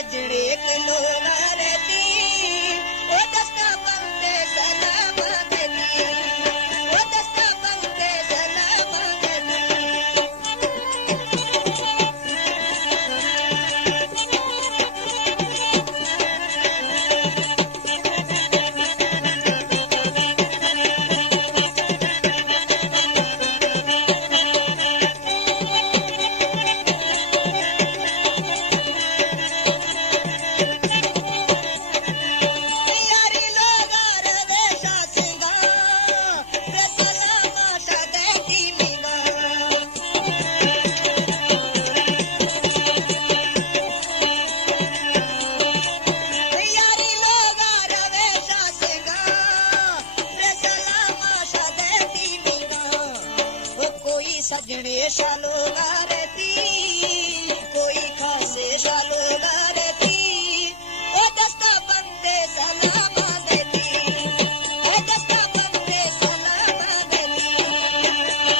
सजड़े के लोग रहती वो दस्ता बनते सलाम देती वो दस्ता बनते सलाम सजने शालो रहती कोई खासे शालो रहती वो दस्ता बनते सलाम देती वो दस्ता बनते सलाम देती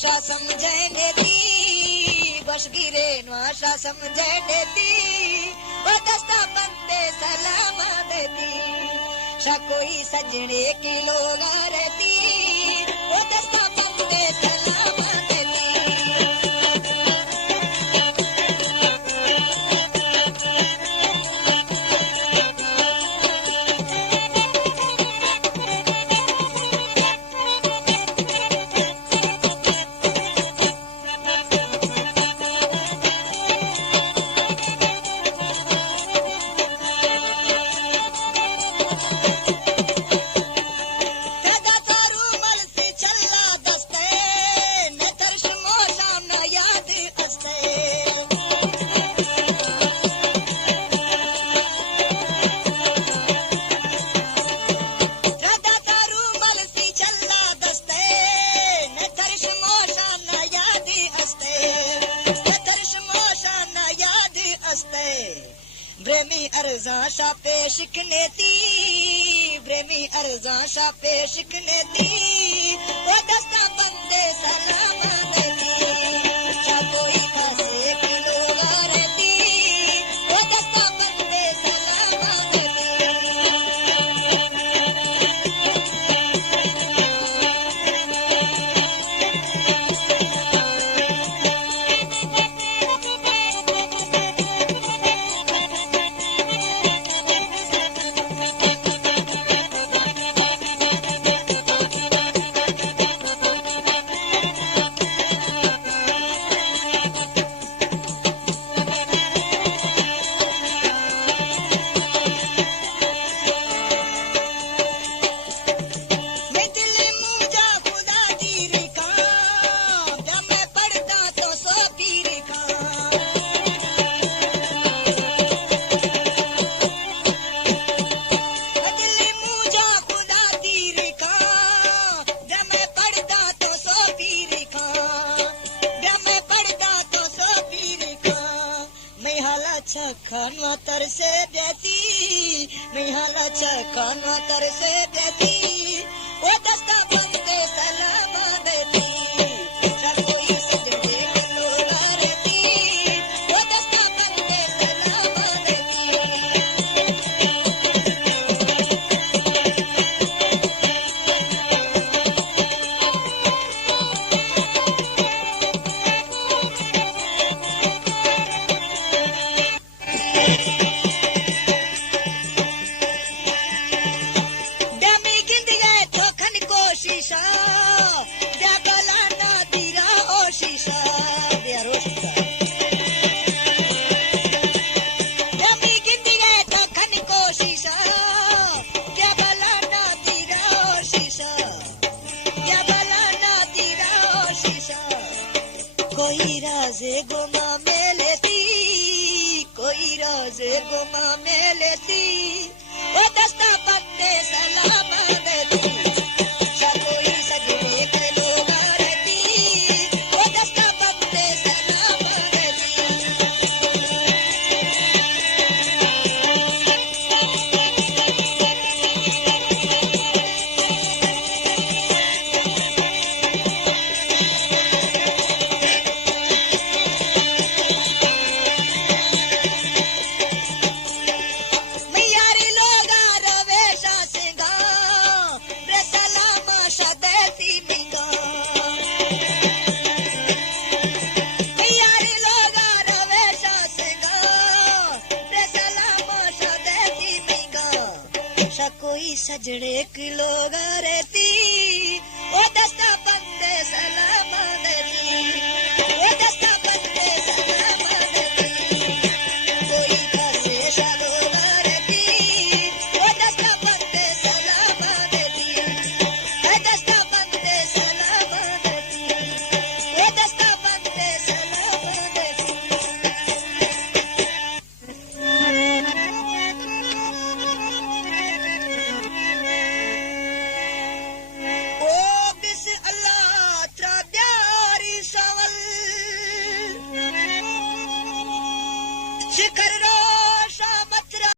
नाशा समझे देती बस गिरे नाशा समझे देती वो दस्ता बनते सलाम देती शा कोई सजने की लोग रहती वो दस्ता बनते सलाम देती ब्रेमी अर्जा शा पेश कनेती ब्रेमी अर्जा शा पेश कनेती वो दस्ता बंदे सलाम देती शा कोई खासे की लोग रहती वो दस्ता बंदे सलाम देती खानवा तर से देती निहाला खानवा तर से देती वो दस्ता बनते सलाम देती कोई सजने के लोग रहती वो दस्ता बनते सलाम देती से गुमा में लेती वो दस्ता बंदे सलाम देती कोई सजने के लोग रहती वो दस्ता बंदे सलाम देती कोई सजड़े की लोग रहती वो दस